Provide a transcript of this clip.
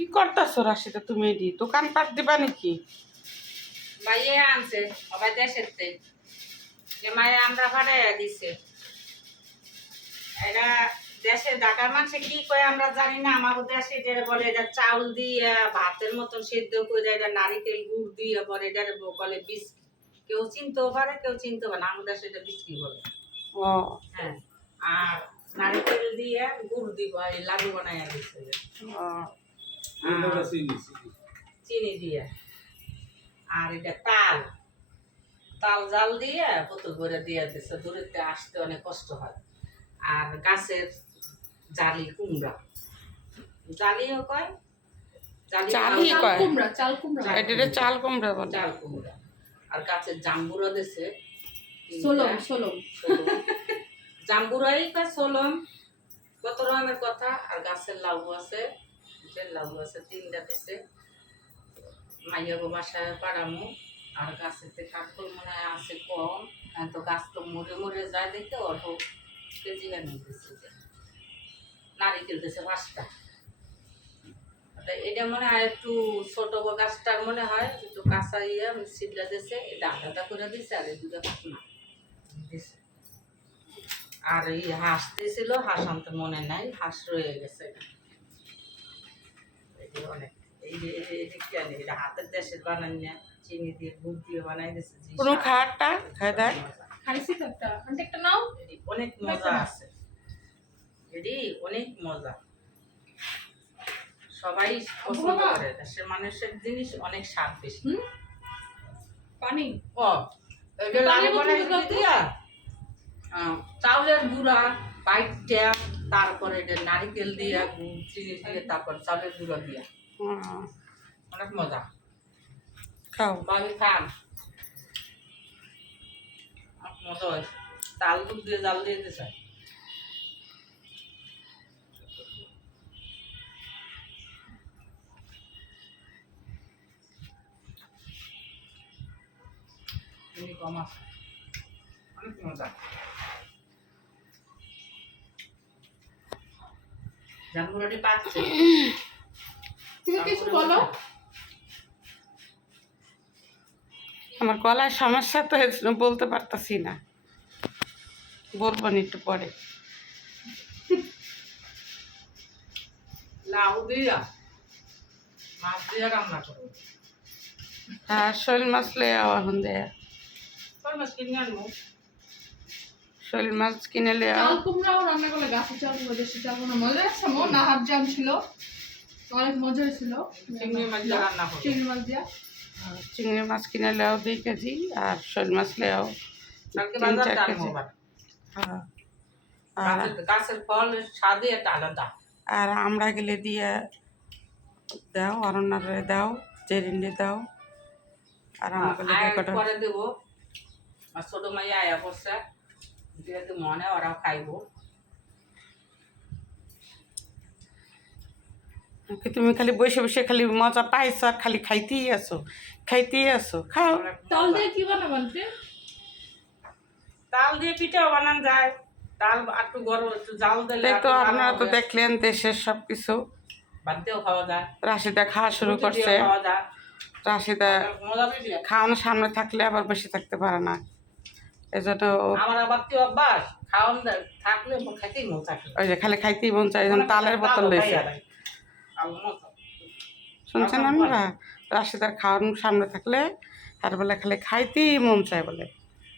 কি করতেছো রাশিদা? তুমি এটি দোকানপাট দিবা নাকি? ভাইয়ে আনছে সবাই দেশের যে মায়ে আমরা ভাড়াইয়া দিছে। এরা দেশের ঢাকার মানুষে কি কয় আমরা জানি না। আমাদের দেশে যেটা বলে এটা চাউল দিয়ে ভাতের মতন সিদ্ধ করে, এটা নারিকেল গুড় দিয়ে পরে এটা বলে বিস্কি। কেউ চিনতেও পারে, কেউ চিনতে পারে না। আমাদের দেশে এটা বিস্কি বলে। ও হ্যাঁ, আর নারিকেল দিয়ে গুড় দিব, এই লাডু বানাইয়া দিচ্ছে। চিনি দিয়ে, আর এটা তাল তাল জাল দিয়ে বোতল করে দিয়ে দিচ্ছে। দূরেতে আসতে অনেক কষ্ট হয়। আর গাছের জালি কুমড়া, জালিও কয়, চালই কয়, চাল কুমড়া এটা চাল কুমড়া বলে। চাল কুমড়া। আর গাছের জাম্বুরা দিছে, সোলম জাম্বুরাই কয় সোলম, কত রকমের কথা। আর গাছের লাউ আছে, লাউ আছে 3টা দিছে। মাইয়া গো বাসায় পাড়ামু। আর গাছেতে কাঠল মনে হয় আছে কম, তো গাছ তো মরে মরে যায় দেখতে অল্প কেজি গানি দিচ্ছে। নারিকেল দিছে 5টা। এটা মনে হয় একটু ছোট গাছটার মনে হয় একটু কাঁচা সিডলা দিছে, এটা আলাদা করে দিছে। আর এই 2টা পাকনা দিছে। আর এই হাঁস দিয়েছিল, হাঁস আনতে মনে নাই, হাঁস রয়ে গেছে। অনেক এই যে এটা হাতের দেশের বানাই না, চিনি দিয়ে গুড় দিয়ে বানাই দিছে। কোনো খাটটা খাই দেয়, খাইছি তো একটা আন্টি, একটা নাও। অনেক মজা আছে, এটি অনেক মজা। সবাই পছন্দ করে। দেশের মানুষের জিনিস অনেক স্বাদ বেশি। পানি ও এটা লাগে বানাই দিয়া চাউলের গুঁড়া বাইটটা, তারপরে এটা নারিকেল দিয়া গুড় চিনি দিয়ে, তারপর চাউলের গুঁড়া দিয়া অনেক মজা। খাও। ভাবি খান, মজা হয়েছে। তাল দুধ দিয়ে জাল দিয়ে দিছে। কম আছে, অনেক মজা। জামগুলোটি পাচ্ছে। তুমি কিছু বলো। আমার গলায় সমস্যা তো বলতে পারতাছি না, বলবো না একটু পরে। লাউ দিয়া মাছ দিয়ে রান্না করবো। হ্যাঁ, শোল মাছ লয়ে এখন দেয়া, শোল মাছ কিনে আনবো। শোল মাছ কিনে লয়ে চাল কুমড়াও রান্না করলে গাছের চাল কুমড়া, দেশের চাল কুমড়া মজা আছে। মো নাহার জাম ছিল, অনেক মজা হয়েছিল। চিংড়ি মাছ দিয়ে রান্না করবো। চিংড়ি মাছ দিয়া, চিংড়ি মাছ কিনে লেও 2 কেজি, আর শোল মাছ লেও কালকে 3-4 বাজার কেজি। টানবো আবার। হ্যাঁ, আর গাছের ফল স্বাদই একটা আলাদা। আর আমরা গেলে দিয়ে দাও, অরণ্যারে দাও, জেরিন্ডে দাও। আর আমাকে পরে দেবো। আর ছোট মাইয়া আয়া করছে, যেহেতু মনে ওরাও খাইবো। তুমি খালি বসে বসে খালি মজা পাইছো, আর খালি খাইতেই আছো, খাইতেই আছো। খাও। তাল দিয়ে কি বানাবো আন্টি? তাল দিয়ে পিঠাও বানান যায়। তাল একটু গরম, একটু জাল দিলে তাই তো আপনারা তো দেখলেন দেশের সব কিছু। বাড়িতেও খাওয়া যায়, রাশিদা খাওয়া শুরু রুটি করছে। দিয়েও খাওয়া যায়। রাশিদা মজা বেশি। খাওয়ানোর সামনে থাকলে আবার বসে থাকতে পারে না, এজন্য আমার আবার কি অভ্যাস, খাওয়ান থাকলে খাইতেই মন চায়। ওই যে খালি খাইতেই মন চাই। তালের বোতল লইছে, শুনছেন আপনারা? রাশিদার খাওয়ানোর সামনে থাকলে আর বলে খালি খাইতেই মন চায় বলে।